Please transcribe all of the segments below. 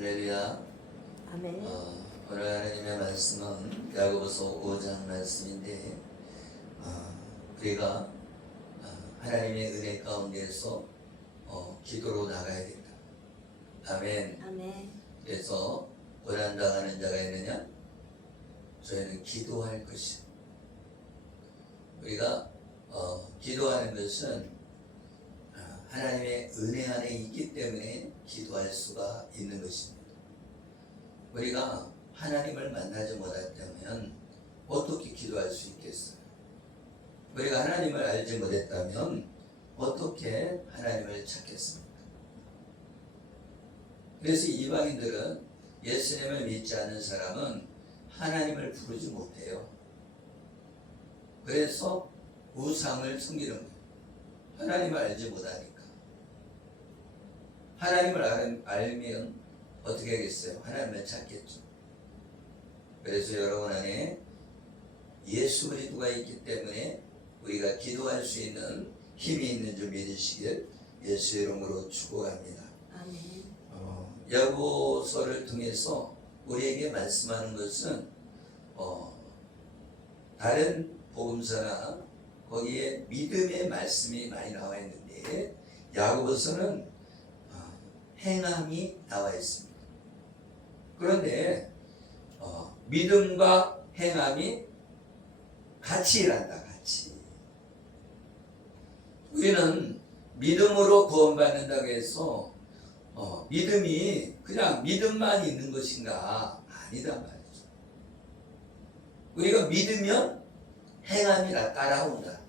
할렐루야. 아멘. 오늘 하나님의 말씀은 야고보서 5장 말씀인데 우리가 하나님의 은혜 가운데서 기도로 나가야 된다. 아멘. 아멘. 그래서 고난당하는 자가 있느냐? 저희는 기도할 것이요. 우리가 기도하는 것은 하나님의 은혜 안에 있기 때문에 기도할 수가 있는 것입니다. 우리가 하나님을 만나지 못했다면 어떻게 기도할 수 있겠어요? 우리가 하나님을 알지 못했다면 어떻게 하나님을 찾겠습니까? 그래서 이방인들은 예수님을 믿지 않는 사람은 하나님을 부르지 못해요. 그래서 우상을 섬기는 거예요. 하나님을 알지 못하니까. 하나님을 알면 어떻게 하겠어요? 하나님을 찾겠죠. 그래서 여러분 안에 예수 그리스도가 있기 때문에 우리가 기도할 수 있는 힘이 있는 줄 믿으시길 예수 이름으로 축복합니다. 아멘. 야고보서를 통해서 우리에게 말씀하는 것은 다른 복음서나 거기에 믿음의 말씀이 많이 나와 있는데 야고보서는 행함이 나와 있습니다. 그런데 믿음과 행함이 같이 일한다. 같이. 우리는 믿음으로 구원받는다고 해서 믿음이 그냥 믿음만 있는 것인가? 아니다 말이죠. 우리가 믿으면 행함이 따라온다.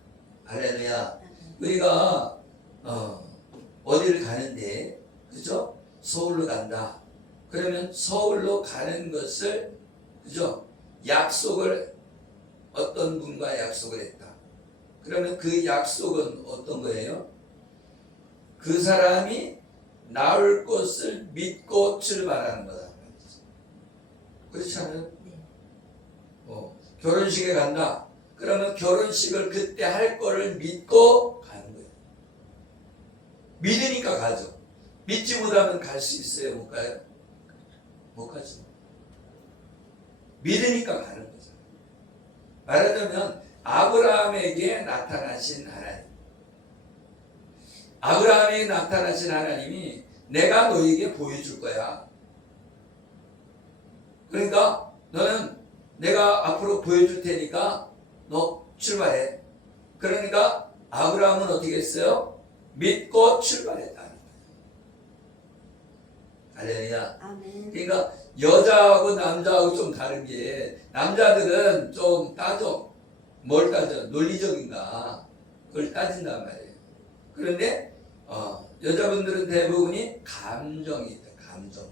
할렐루야. 우리가 어디를 가는데 그죠? 서울로 간다. 그러면 서울로 가는 것을 그죠? 약속을 어떤 분과 약속을 했다. 그러면 그 약속은 어떤 거예요? 그 사람이 나올 것을 믿고 출발하는 거다. 그렇지 않아요? 네. 결혼식에 간다. 그러면 결혼식을 그때 할 거를 믿고 가는 거예요. 믿으니까 가죠. 믿지 못하면 갈 수 있어요? 못 가요? 못 가죠. 믿으니까 가는 거죠. 말하자면 아브라함에게 나타나신 하나님. 아브라함에게 나타나신 하나님이 내가 너에게 보여줄 거야. 그러니까 너는 내가 앞으로 보여줄 테니까 너 출발해. 그러니까 아브라함은 어떻게 했어요? 믿고 출발했다. 할렐루야. 아멘. 그러니까 여자하고 남자하고 좀 다른 게 남자들은 좀 따져. 뭘 따져? 논리적인가? 그걸 따진단 말이에요. 그런데 여자분들은 대부분이 감정이 있다. 감정.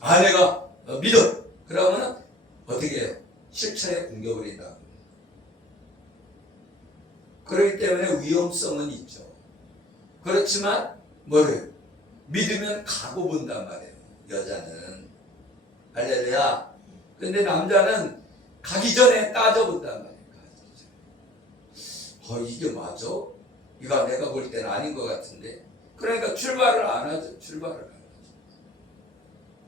내가 믿어. 그러면은 어떻게 해요? 실체에 공격을 한다. 그렇기 때문에 위험성은 있죠. 그렇지만 뭐를? 믿으면 가고 본단 말이에요. 여자는. 할렐루야. 근데 남자는 가기 전에 따져본단 말이에요. 이게 맞아? 이거 내가 볼 때는 아닌 것 같은데. 그러니까 출발을 안 하죠. 출발을 안 하죠.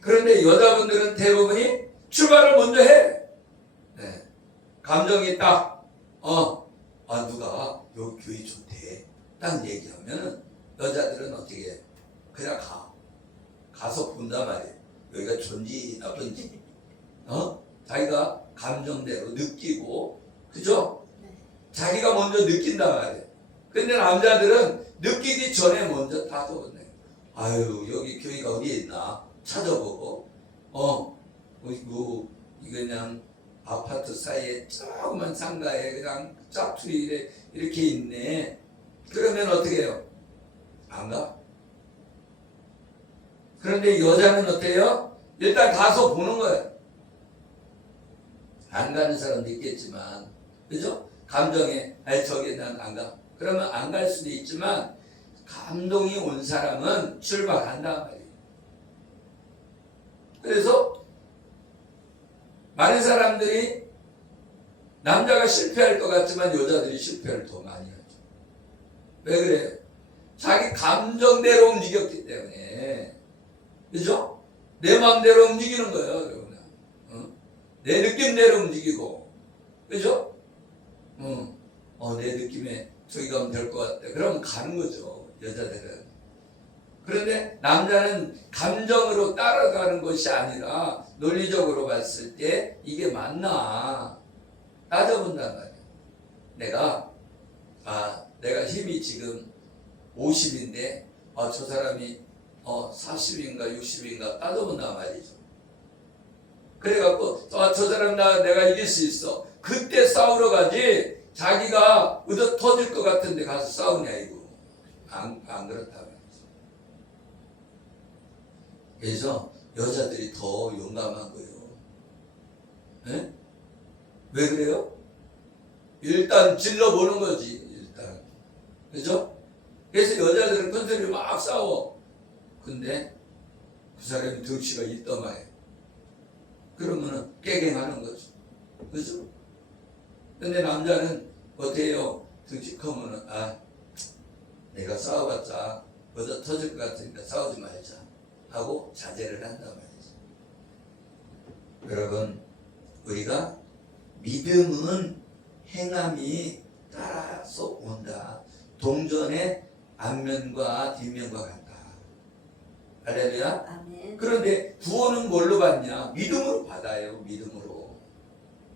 그런데 여자분들은 대부분이 출발을 먼저 해. 네. 감정이 딱, 누가 여기 교회 좋대. 딱 얘기하면은 여자들은 어떻게 해? 그냥 가서 본단 말이에요. 여기가 좋은지 나쁜지. 자기가 감정대로 느끼고, 그죠? 네. 자기가 먼저 느낀단 말이에요. 근데 남자들은 느끼기 전에 먼저 따져보네. 여기 교회가 어디에 있나? 찾아보고, 이거 그냥 아파트 사이에 조그만 상가에 그냥 짜투리 이렇게 있네. 그러면 어떻게 해요? 안 가? 그런데 여자는 어때요? 일단 가서 보는 거예요. 안 가는 사람도 있겠지만, 그죠? 감정에, 저기 난 안 가. 그러면 안 갈 수도 있지만, 감동이 온 사람은 출발한단 말이에요. 그래서, 많은 사람들이 남자가 실패할 것 같지만 여자들이 실패를 더 많이 하죠. 왜 그래요? 자기 감정대로 움직였기 때문에. 그죠? 내 마음대로 움직이는 거예요. 그냥. 내 느낌대로 움직이고, 그죠? 내 느낌에 저기 가면 될 것 같아. 그러면 가는 거죠, 여자들은. 그런데 남자는 감정으로 따라가는 것이 아니라 논리적으로 봤을 때 이게 맞나 따져본단 말이에요. 내가 힘이 지금 50인데 저 사람이 40인가 60인가 따져본단 말이죠. 그래갖고 저 사람 내가 이길 수 있어. 그때 싸우러 가지 자기가 의도 터질 것 같은데 가서 싸우냐 이거. 안 그렇다 말이죠. 그래서 여자들이 더 용감한 거예요. 네? 왜 그래요? 일단 질러보는 거지. 일단. 그죠? 그래서 여자들은 큰 소리 막 싸워. 근데 그 사람이 덩치가 있더만 그러면은 깨갱하는 거죠. 그죠? 근데 남자는 어때요? 덩치 크면은 내가 싸워봤자 얻어 터질 것 같으니까 싸우지 말자 하고 자제를 한단 말이죠. 여러분, 우리가 믿음은 행함이 따라서 온다. 동전의 앞면과 뒷면과 같다. 할렐루야. 아멘. 그런데 구원은 뭘로 받냐? 믿음으로 받아요. 믿음으로.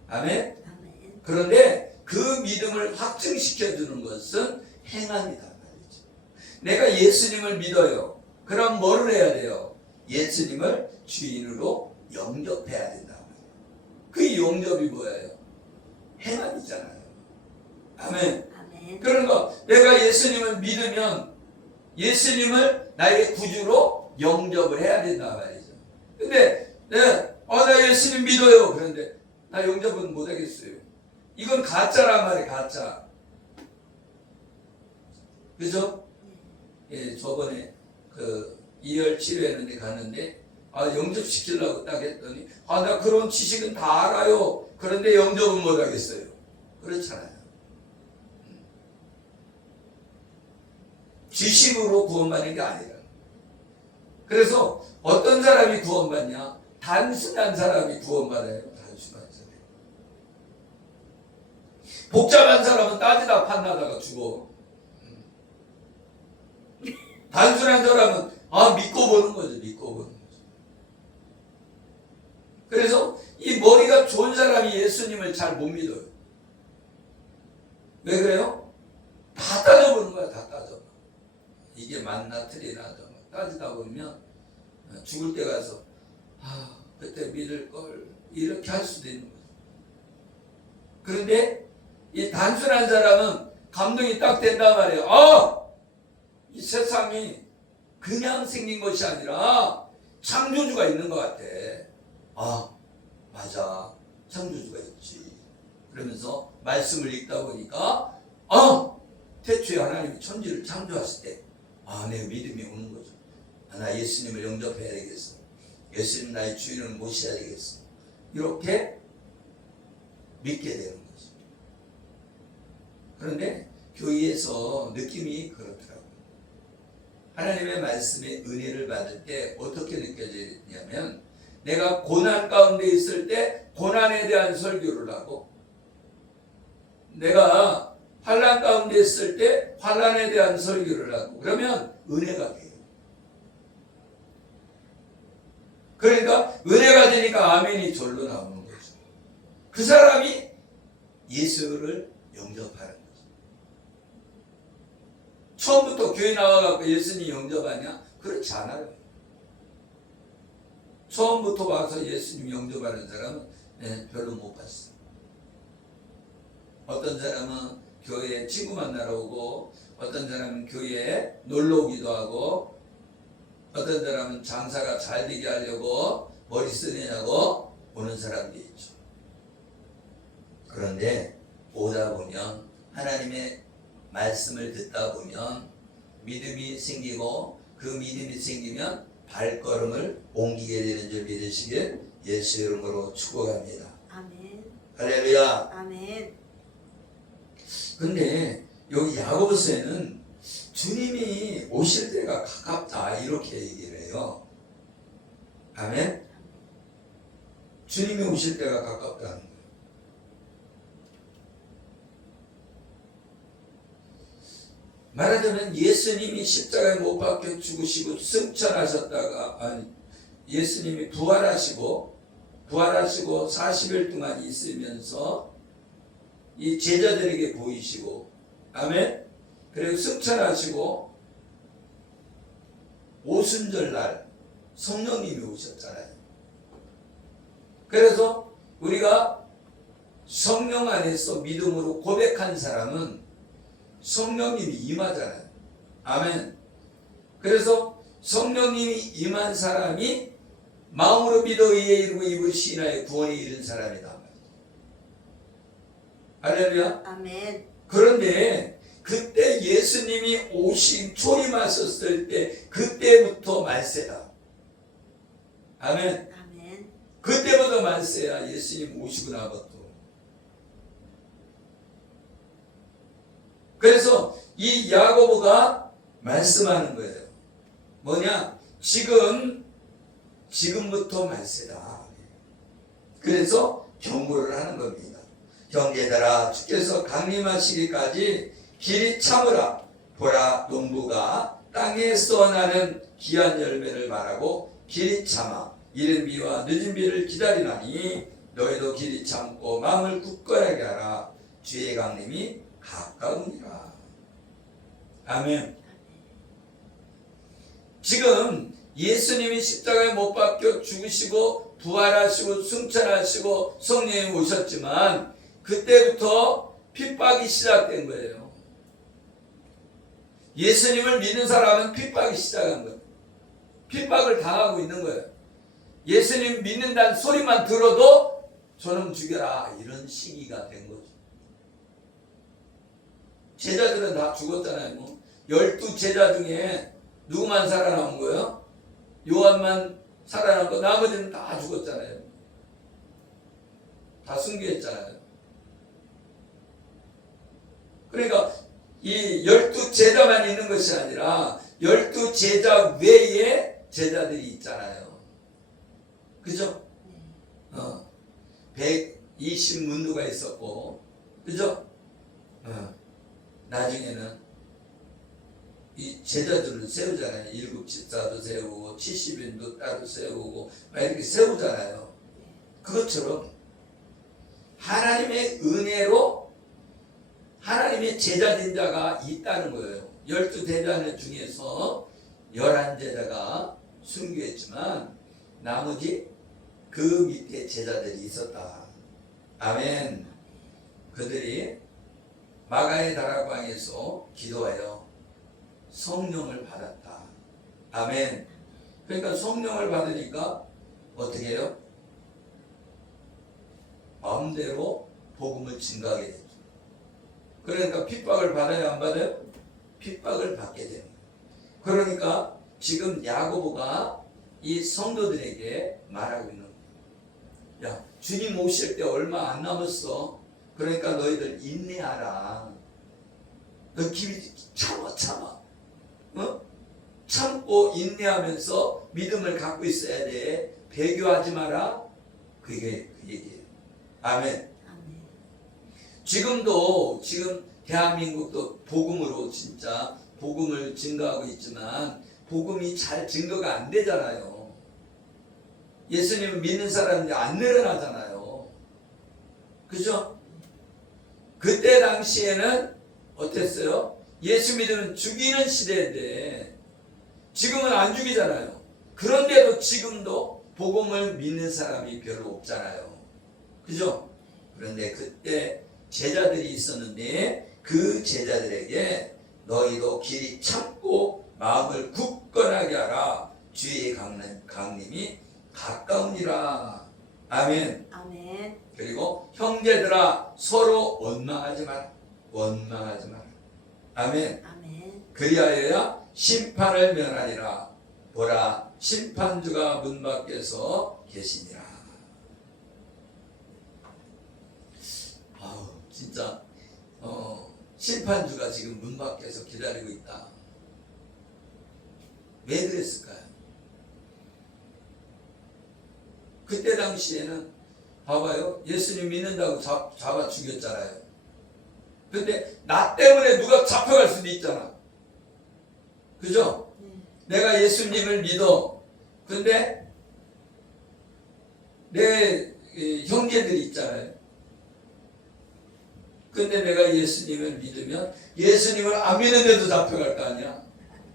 아멘. 아멘. 그런데 그 믿음을 확증시켜주는 것은 행함이다 말이죠. 내가 예수님을 믿어요. 그럼 뭐를 해야 돼요? 예수님을 주인으로 영접해야 된다 말이에요. 그 영접이 뭐예요? 행함이잖아요. 아멘. 아멘. 그러니까 내가 예수님을 믿으면 예수님을 나의 구주로 영접을 해야 된다 말이죠. 근데 나 예수님 믿어요. 그런데 나 영접은 못 하겠어요. 이건 가짜란 말이에요. 가짜. 그죠? 예, 저번에 그 2월 치료했는데 갔는데 영접시키려고 딱 했더니 나 그런 지식은 다 알아요. 그런데 영접은 못 하겠어요. 그렇잖아요. 지식으로 구원받는 게 아니라. 그래서 어떤 사람이 구원받냐? 단순한 사람이 구원받아요. 단순한 사람. 복잡한 사람은 따지다 판나다가 죽어. 단순한 사람은 믿고 보는 거죠. 믿고 보는 거죠. 그래서 이 머리가 좋은 사람이 예수님을 잘 못 믿어요. 왜 그래요? 다 따져보는 거야. 다 따져봐. 이게 맞나 틀리나 따지다 보면 죽을 때 가서 그때 믿을 걸 이렇게 할 수도 있는 거죠. 그런데 이 단순한 사람은 감동이 딱 된단 말이에요. 이 세상이 그냥 생긴 것이 아니라 창조주가 있는 것 같아. 맞아. 창조주가 있지. 그러면서 말씀을 읽다 보니까 태초에 하나님이 천지를 창조하실 때 내 믿음이 오는 거죠. 나 예수님을 영접해야 되겠어. 예수님 나의 주인을 모셔야 되겠어. 이렇게 믿게 되는 거죠. 그런데 교회에서 느낌이 그렇더라고요. 하나님의 말씀의 은혜를 받을 때 어떻게 느껴지냐면 내가 고난 가운데 있을 때 고난에 대한 설교를 하고 내가 환난 가운데 있을 때 환난에 대한 설교를 하고 그러면 은혜가 돼요. 그러니까 은혜가 되니까 아멘이 절로 나오는 거죠. 그 사람이 예수를 영접하는 거죠. 처음부터 교회 나와갖고 예수님 영접하냐? 그렇지 않아요. 처음부터 와서 예수님 영접하는 사람은 별로 못 봤어. 어떤 사람은 교회에 친구 만나러 오고 어떤 사람은 교회에 놀러 오기도 하고 어떤 사람은 장사가 잘 되게 하려고 머리 쓰느냐고 오는 사람도 있죠. 그런데 오다 보면 하나님의 말씀을 듣다 보면 믿음이 생기고 그 믿음이 생기면 발걸음을 옮기게 되는 줄 믿으시길 예수 이름으로 축복합니다. 아멘. 할렐루야. 아멘. 근데 여기 야고보서에는 주님이 오실 때가 가깝다 이렇게 얘기를 해요. 아멘. 주님이 오실 때가 가깝다는 거예요. 말하자면 예수님이 십자가에 못 박혀 죽으시고 승천하셨다가, 아니, 예수님이 부활하시고 40일 동안 있으면서 이 제자들에게 보이시고, 아멘. 그리고 승천하시고 오순절날 성령님이 오셨잖아요. 그래서 우리가 성령 안에서 믿음으로 고백한 사람은 성령님이 임하잖아요. 아멘. 그래서 성령님이 임한 사람이 마음으로 믿어 의에 이르고 입으로 시인하여 구원에 이른 사람이다. 할렐루야. 아멘. 그런데 그때 예수님이 오신 초림하셨을 때 그때부터 말세다. 아멘. 아멘. 그때부터 말세야. 예수님 오시고 나부터. 그래서 이 야고보가 말씀하는 거예요. 뭐냐? 지금부터 말세다. 그래서 경고를 하는 겁니다. 형제들아, 주께서 강림하시기까지 길이 참으라. 보라, 농부가 땅에 쏘나는 귀한 열매를 말하고 길이 참아 이른 비와 늦은 비를 기다리나니 너희도 길이 참고 마음을 굳건하게 하라. 주의 강림이 가까우니라. 아멘. 지금 예수님이 십자가에 못 박혀 죽으시고 부활하시고 승천하시고 성령이 오셨지만 그때부터 핍박이 시작된 거예요. 예수님을 믿는 사람은 핍박이 시작한 거예요. 핍박을 당하고 있는 거예요. 예수님 믿는다는 소리만 들어도 저놈 죽여라, 이런 시기가 된 거죠. 제자들은 다 죽었잖아요. 12제자 중에 누구만 살아남은 거예요? 요한만 살아남고 나머지는 다 죽었잖아요. 다 순교했잖아요. 그러니까 이 12제자만 있는 것이 아니라 12제자 외에 제자들이 있잖아요. 그죠? 120문도가 있었고, 그죠? 나중에는 이 제자들을 세우잖아요. 7집사도 세우고 70인도 따로 세우고 막 이렇게 세우잖아요. 그것처럼 하나님의 은혜로 하나님의 제자된 자가 있다는 거예요. 12제자 중에서 11제자가 순교했지만 나머지 그 밑에 제자들이 있었다. 아멘. 그들이 마가의 다락방에서 기도하여 성령을 받았다. 아멘. 그러니까 성령을 받으니까 어떻게 해요? 마음대로 복음을 증가하게 되죠. 그러니까 핍박을 받아야 안 받아요? 핍박을 받게 됩니다. 그러니까 지금 야고보가 이 성도들에게 말하고 있는 거예요. 야, 주님 오실 때 얼마 안 남았어. 그러니까 너희들 인내하라. 너 참아. 참고 인내하면서 믿음을 갖고 있어야 돼. 배교하지 마라. 그게 그 얘기예요. 아멘. 지금 대한민국도 복음으로 진짜 복음을 증거하고 있지만 복음이 잘 증거가 안 되잖아요. 예수님을 믿는 사람들이 안 늘어나잖아요. 그죠? 그때 당시에는 어땠어요? 예수 믿으면 죽이는 시대인데 지금은 안 죽이잖아요. 그런데도 지금도 복음을 믿는 사람이 별로 없잖아요. 그죠? 그런데 그때 제자들이 있었는데 그 제자들에게 너희도 길이 참고 마음을 굳건하게 하라. 주의 강림이 가까우니라. 아멘. 아멘. 그리고 형제들아 서로 원망하지 마라. 아멘. 아멘. 그리하여야 심판을 면하리라. 보라, 심판주가 문 밖에서 계시니라. 아우, 진짜 심판주가 지금 문 밖에서 기다리고 있다. 왜 그랬을까요? 그때 당시에는 봐봐요. 예수님 믿는다고 잡아 죽였잖아요. 근데 나 때문에 누가 잡혀갈 수도 있잖아. 그죠? 내가 예수님을 믿어. 근데 내 형제들이 있잖아요. 근데 내가 예수님을 믿으면 예수님을 안 믿는데도 잡혀갈 거 아니야.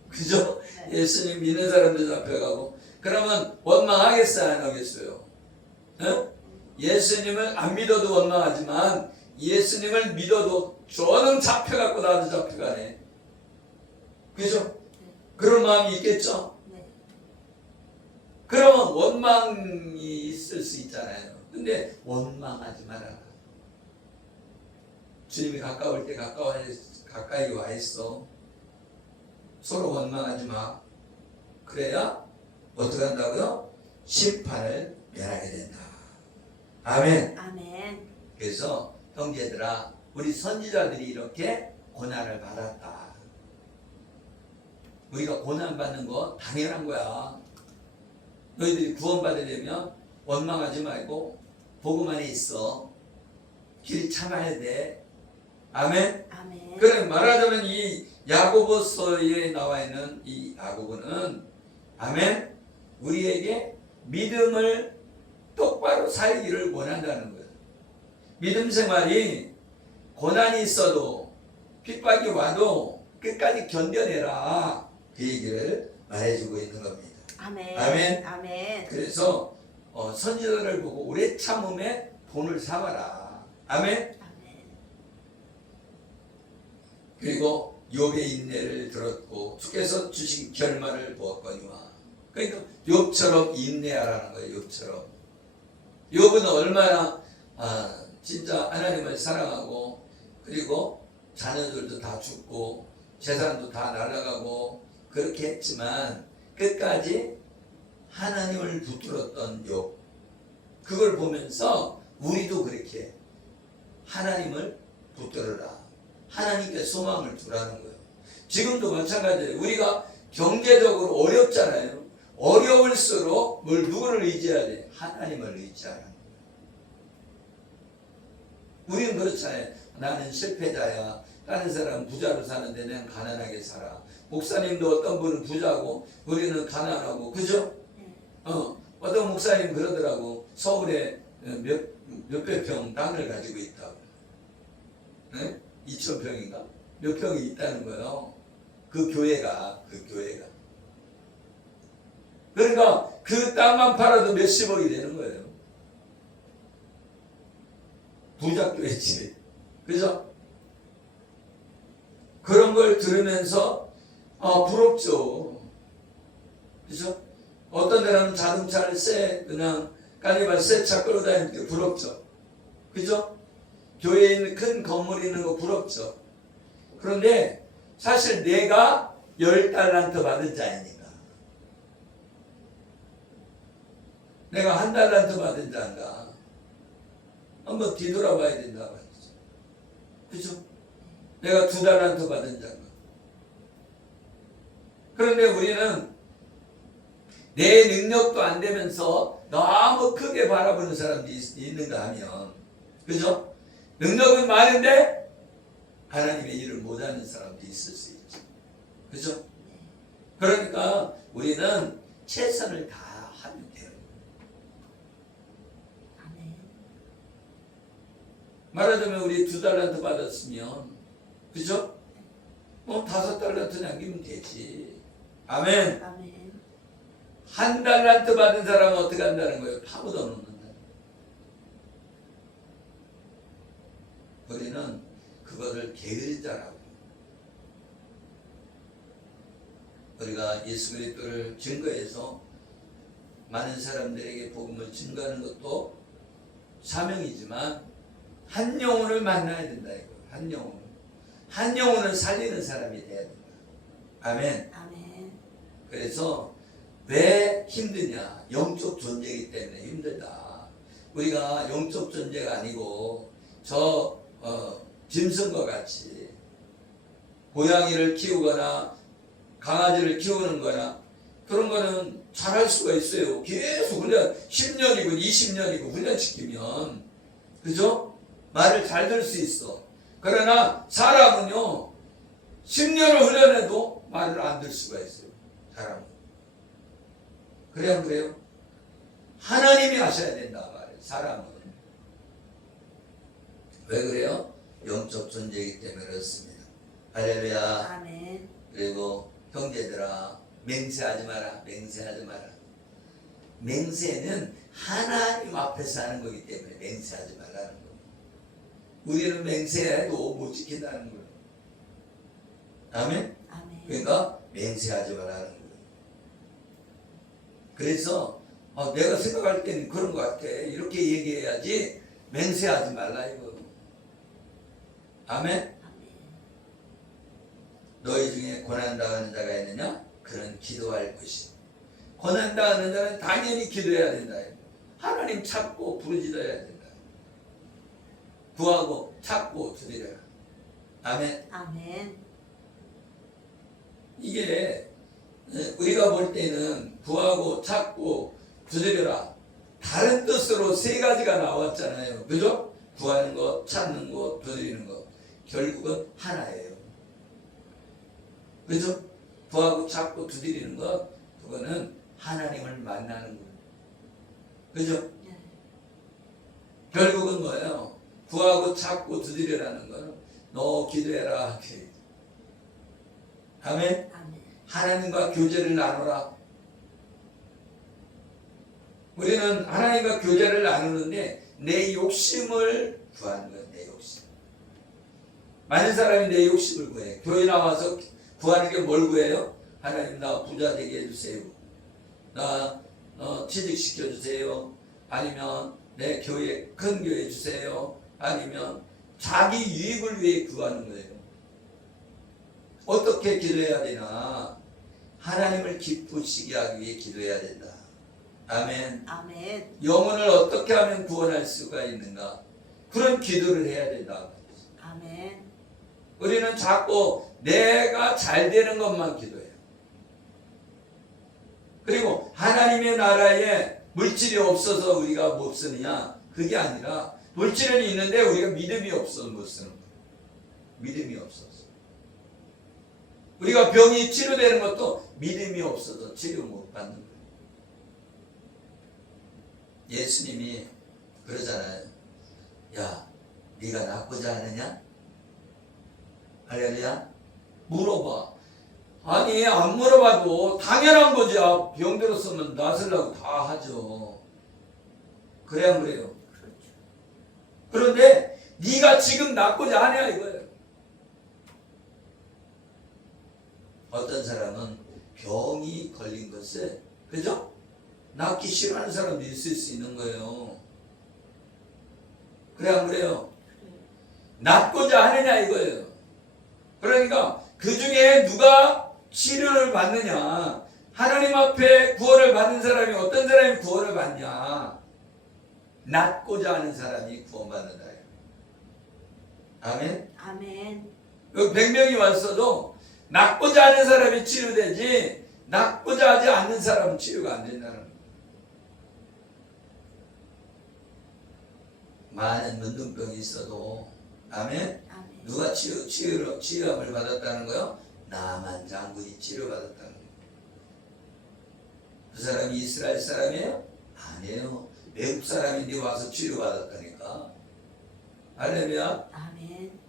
그죠? 예수님 믿는 사람도 잡혀가고. 그러면 원망하겠어요? 안 하겠어요? 어? 예수님을 안 믿어도 원망하지만 예수님을 믿어도 저는 잡혀갖고 나도 잡혀가네. 그죠? 그런 마음이 있겠죠? 그러면 원망이 있을 수 있잖아요. 근데 원망하지 말아라. 주님이 가까울 때 가까이 와 있어. 서로 원망하지 마. 그래야 어떻게 한다고요? 심판을 면하게 된다. 아멘. 아멘. 그래서 형제들아, 우리 선지자들이 이렇게 고난을 받았다. 우리가 고난 받는 거 당연한 거야. 너희들이 구원받으려면 원망하지 말고 복음 안에 있어. 길 참아야 돼. 아멘. 아멘. 그래, 말하자면 이 야고보서에 나와 있는 이 야고보는, 아멘, 우리에게 믿음을 똑바로 살기를 원한다는 거예요. 믿음 생활이 고난이 있어도 핍박이 와도 끝까지 견뎌내라, 그 얘기를 말해주고 있는 겁니다. 아멘. 아멘. 아멘. 그래서 선지자를 보고 오래 참음에 본을 삼아라. 아멘. 아멘. 그리고 욥의 인내를 들었고 주께서 주신 결말을 보았거니와. 그러니까 욥처럼 인내하라는 거예요. 욥처럼. 욥은 얼마나 진짜 하나님을 사랑하고, 그리고 자녀들도 다 죽고 재산도 다 날아가고 그렇게 했지만 끝까지 하나님을 붙들었던 욥. 그걸 보면서 우리도 그렇게 하나님을 붙들어라. 하나님께 소망을 두라는 거예요. 지금도 마찬가지예요. 우리가 경제적으로 어렵잖아요. 어려울수록 누구를 의지해야 돼? 하나님을 의지하라는 거예요. 우리는 그렇잖아요. 나는 실패자야. 다른 사람은 부자로 사는데 나는 가난하게 살아. 목사님도 어떤 분은 부자고 우리는 가난하고, 그죠? 어떤 목사님 그러더라고. 서울에 몇백 평 땅을 가지고 있다고. 네? 2,000평인가? 몇 평이 있다는 거예요. 그 교회가. 그러니까 그 땅만 팔아도 몇십억이 되는 거예요. 부자교회지. 그죠? 그런 걸 들으면서 부럽죠. 그죠? 어떤 데는 자동차를 그냥 까니발 새 차 끌고 다니는 게 부럽죠. 그죠? 교회에 있는 큰 건물이 있는 거 부럽죠. 그런데 사실 내가 10달란트 받은 자이니까, 내가 1달란트 받은 자인가 한번 뒤돌아봐야 된다 말이죠. 그죠? 내가 2달란트 받은 자인가. 그런데 우리는 내 능력도 안 되면서 너무 크게 바라보는 사람들이 있는가 하면, 그죠? 능력은 많은데 하나님의 일을 못하는 사람도 있을 수 있죠. 그죠? 그러니까 우리는 최선을 다하면 돼요. 아멘. 말하자면 우리 2달란트 받았으면, 그죠? 5달란트 남기면 되지. 아멘. 아멘. 1달란트 받은 사람은 어떻게 한다는 거예요? 파묻어 놓는다. 우리는 그거를 게으르자라고. 우리가 예수 그리스도를 증거해서 많은 사람들에게 복음을 증거하는 것도 사명이지만 한 영혼을 만나야 된다 이거. 한 영혼을 살리는 사람이 돼야 된다. 아멘. 아멘. 그래서 왜 힘드냐? 영적 존재이기 때문에 힘들다. 우리가 영적 존재가 아니고 짐승과 같이 고양이를 키우거나 강아지를 키우는 거나 그런 거는 잘할 수가 있어요. 계속 훈련, 10년이고 20년이고 훈련시키면. 그죠? 말을 잘 들을 수 있어. 그러나 사람은요, 10년을 훈련해도 말을 안 들을 수가 있어요. 사람은. 그래요, 안 그래요? 하나님이 하셔야 된다 말이에요. 사람은. 왜 그래요? 영적 존재이기 때문에 그렇습니다. 할렐루야. 아멘. 그리고 형제들아, 맹세하지 마라. 맹세하지 마라. 맹세는 하나님 앞에서 하는 거기 때문에 맹세하지 말라는 거예요. 우리는 맹세해도 못 지킨다는 거예요. 아멘? 아멘. 그러니까 맹세하지 말라는 거예요. 그래서 내가 생각할 때는 그런 것 같아. 이렇게 얘기해야지 맹세하지 말라 이거. 아멘? 아멘. 너희 중에 고난당하는 자가 있느냐? 그는 기도할 것이다. 고난당하는 자는 당연히 기도해야 된다. 하나님 찾고 부르짖어야 된다. 구하고 찾고 두드려라. 아멘. 아멘. 이게 우리가 볼 때는 구하고 찾고 두드려라. 다른 뜻으로 세 가지가 나왔잖아요. 그죠? 구하는 것, 찾는 것, 두드리는 것. 결국은 하나예요. 그죠? 구하고 찾고 두드리는 것, 그거는 하나님을 만나는 거예요. 그죠? 네. 결국은 뭐예요? 구하고 찾고 두드리라는 거는 너 기도해라. 아멘? 아멘. 하나님과 교제를 나누라. 우리는 하나님과 교제를 나누는데 내 욕심을 구하는 거예요. 내 욕심. 많은 사람이 내 욕심을 구해. 교회 나와서 구하는 게 뭘 구해요? 하나님 나 부자 되게 해주세요. 나 취직시켜주세요. 아니면 내 교회 큰 교회 주세요. 아니면 자기 유익을 위해 구하는 거예요. 어떻게 기도해야 되나? 하나님을 기쁘시게 하기 위해 기도해야 된다. 아멘. 아멘. 영혼을 어떻게 하면 구원할 수가 있는가? 그런 기도를 해야 된다. 아멘. 우리는 자꾸 내가 잘 되는 것만 기도해요. 그리고 하나님의 나라에 물질이 없어서 우리가 못 쓰느냐? 그게 아니라 물질은 있는데 우리가 믿음이 없어서 못 쓰는 거예요. 믿음이 없어서. 우리가 병이 치료되는 것도 믿음이 없어서 치료 못 받는 거예요. 예수님이 그러잖아요. 야, 네가 낫고자 하느냐? 할렐루야? 물어봐. 아니, 안 물어봐도 당연한 거지. 병 들었으면 낫으려고 다 하죠. 그래야 안 그래요? 그렇죠. 그런데 네가 지금 낫고자 하냐 이거예요. 어떤 사람은 병이 걸린 것을, 그죠? 낫기 싫어하는 사람도 있을 수 있는 거예요. 그래 안 그래요? 낫고자 하느냐 이거예요. 그러니까 그 중에 누가 치료를 받느냐, 하나님 앞에 구원을 받는 사람이 어떤 사람이 구원을 받냐? 낫고자 하는 사람이 구원받는다. 아멘? 아멘. 여기 100명이 왔어도 낫고자 하는 사람이 치료되지 낫고자 하지 않는 사람은 치료가 안 된다는 거예요. 많은 문둥병이 있어도 아멘? 아멘. 누가 치유함을 받았다는 거요? 나만 장군이 치료받았다는 거예요. 그 사람이 이스라엘 사람이에요? 아니에요. 외국 사람인데 와서 치료받았다니까. 할렐루야. 아멘.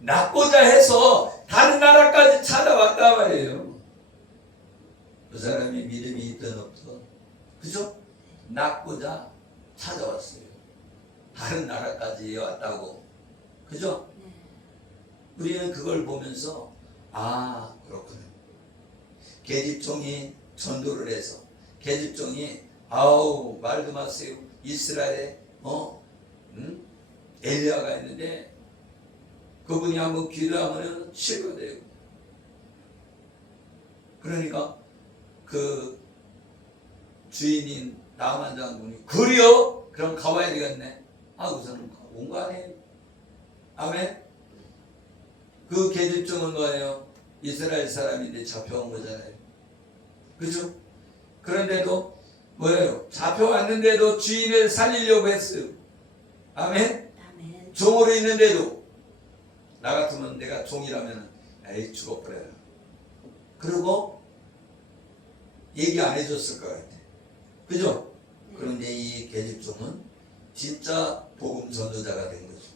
낫고자 해서 다른 나라까지 찾아왔단 말이에요. 그 사람이 믿음이 있든 없든, 그죠? 낫고자 찾아왔어요. 다른 나라까지 왔다고. 그죠? 네. 우리는 그걸 보면서 그렇구나. 계집종이 전도를 해서 계집종이 말도 마세요. 이스라엘에 엘리야가 있는데 그분이 한번 기도하면 치료되고. 그러니까 그 주인인 나만 장군이 그래요? 그럼 가봐야 되겠네. 하고서는 온 거 아니에요. 아멘. 그 계집종은 뭐예요? 이스라엘 사람인데 잡혀온 거잖아요. 그죠? 그런데도 뭐예요? 잡혀왔는데도 주인을 살리려고 했어요. 아멘. 아멘. 종으로 있는데도 나 같으면 내가 종이라면 에이 죽어버려라. 그리고 얘기 안 해줬을 것 같아. 그죠? 네. 그런데 이 계집종은 진짜 복음 전도자가 된 거죠.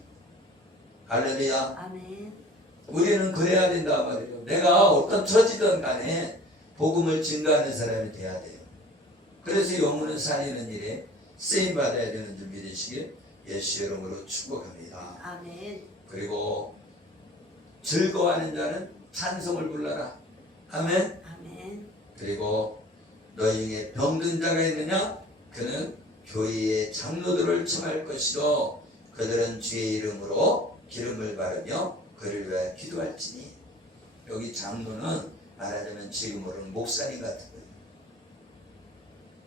할렐루야. 아멘. 우리는 그래야 된다 말이에요. 내가 어떤 처지든 간에 복음을 증거하는 사람이 돼야 돼요. 그래서 영혼을 살리는 일에 쓰임 받아야 되는 줄 믿으시길 예수 이름으로 축복합니다. 아멘. 그리고 즐거워하는 자는 찬송을 불러라. 아멘. 아멘. 그리고 너희 중에 병든 자가 있느냐? 그는 교회의 장로들을 청할 것이요 그들은 주의 이름으로 기름을 바르며 그를 위하여 기도할지니. 여기 장로는 말하자면 지금으로는 목사님 같은 거예요.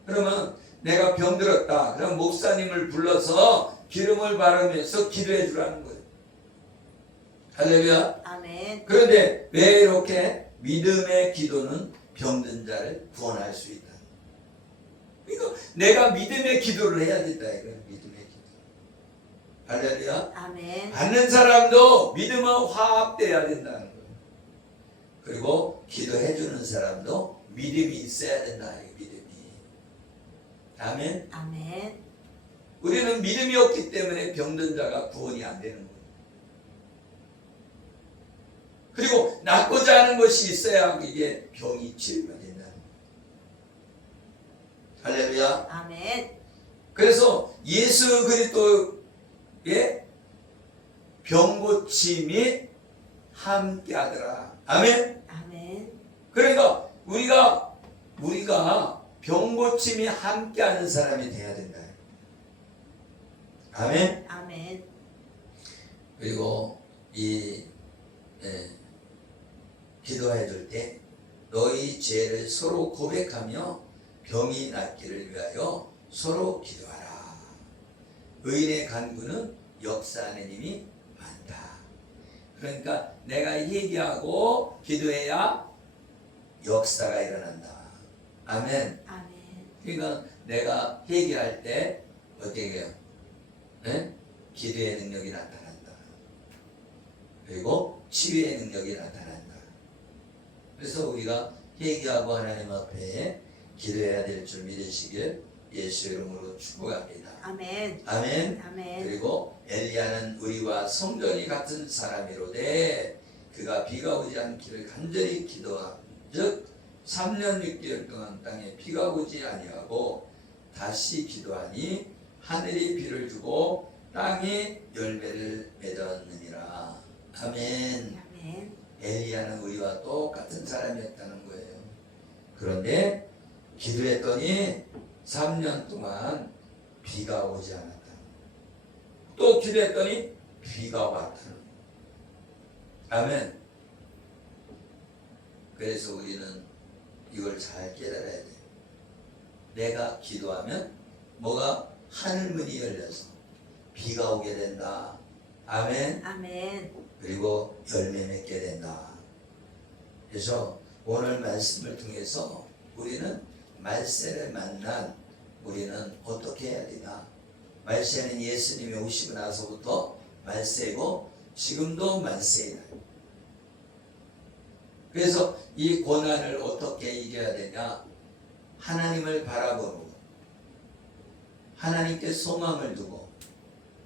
그러면 내가 병들었다. 그럼 목사님을 불러서 기름을 바르면서 기도해 주라는 거예요. 할렐루야. 아멘. 그런데 왜 이렇게 믿음의 기도는 병든 자를 구원할 수 있다. 이거 내가 믿음의 기도를 해야 된다 이거예요. 믿음의 기도. 할렐루야. 아멘. 받는 사람도 믿음은 화합돼야 된다는 거예요. 그리고 기도해 주는 사람도 믿음이 있어야 된다. 믿음이. 아멘. 아멘. 우리는 믿음이 없기 때문에 병든 자가 구원이 안 되는 거예요. 그리고 낫고자 하는 것이 있어야 이게 병이 치유가 된다는 거예요. 할렐루야. 아멘. 그래서 예수 그리스도의 병고침이 함께하더라. 아멘. 아멘. 그러니까 우리가 병고침이 함께하는 사람이 돼야 된다. 아멘. 아멘. 그리고 기도해 줄 때 너희 죄를 서로 고백하며 병이 낫기를 위하여 서로 기도하라. 의인의 간구는 역사하는 힘이 많다. 그러니까 내가 얘기하고 기도해야 역사가 일어난다. 아멘. 아멘. 그러니까 내가 얘기할 때 어떻게 해요? 네? 기도의 능력이 나타난다. 그리고 치유의 능력이 나타난다. 그래서 우리가 회개하고 하나님 앞에 기도해야 될 줄 믿으시길 예수 이름으로 축복합니다. 아멘. 아멘. 아멘. 그리고 엘리야는 우리와 성전이 같은 사람이로되 그가 비가 오지 않기를 간절히 기도한 즉 3년 6개월 동안 땅에 비가 오지 아니하고 다시 기도하니 하늘이 비를 주고 땅이 열매를 맺었느니라. 아멘. 아멘. 엘리야는 우리와 똑같은 사람이었다는 거예요. 그런데 기도했더니 3년 동안 비가 오지 않았다. 또 기도했더니 비가 왔다는 거예요. 아멘. 그래서 우리는 이걸 잘 깨달아야 돼요. 내가 기도하면 뭐가 하늘문이 열려서 비가 오게 된다. 아멘. 아멘. 그리고 열매 맺게 된다. 그래서 오늘 말씀을 통해서 우리는 말세를 만난 우리는 어떻게 해야 되나? 말세는 예수님이 오시고 나서부터 말세고 지금도 말세이다. 그래서 이 고난을 어떻게 이겨야 되냐? 하나님을 바라보고 하나님께 소망을 두고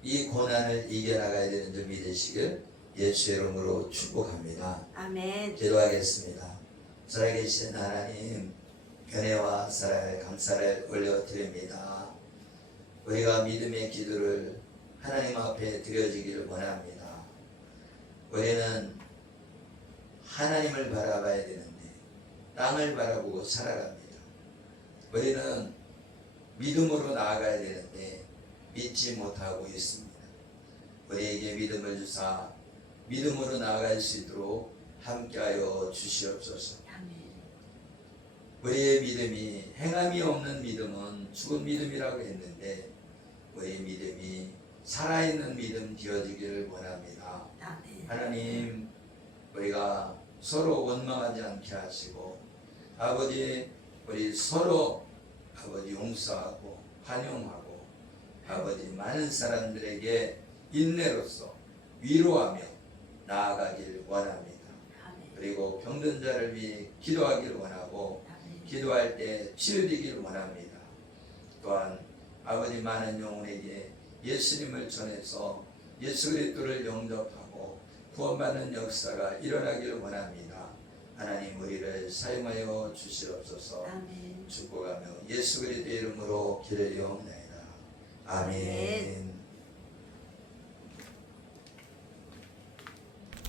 이 고난을 이겨나가야 되는 줄 믿으시길 예수 이름으로 축복합니다. 아멘. 기도하겠습니다. 살아계신 하나님, 은혜와 사랑을 감사를 올려드립니다. 우리가 믿음의 기도를 하나님 앞에 드려지기를 원합니다. 우리는 하나님을 바라봐야 되는데 땅을 바라보고 살아갑니다. 우리는 믿음으로 나아가야 되는데 믿지 못하고 있습니다. 우리에게 믿음을 주사 믿음으로 나아갈 수 있도록 함께하여 주시옵소서. 아멘. 우리의 믿음이 행함이 없는 믿음은 죽은 믿음이라고 했는데 우리의 믿음이 살아있는 믿음 되어지기를 원합니다. 아멘. 하나님, 우리가 서로 원망하지 않게 하시고 아버지, 우리 서로 아버지 용서하고 환영하고 아버지 많은 사람들에게 인내로서 위로하며 나아가길 원합니다. 아멘. 그리고 병든 자를 위해 기도하기를 원하고 아멘. 기도할 때 치유되기를 원합니다. 또한 아버지 많은 영혼에게 예수님을 전해서 예수 그리스도를 영접하고 구원받는 역사가 일어나기를 원합니다. 하나님 우리를 사용하여 주시옵소서. 아멘. 축복하며 예수 그리스도의 이름으로 기도드리옵나이다. 아멘.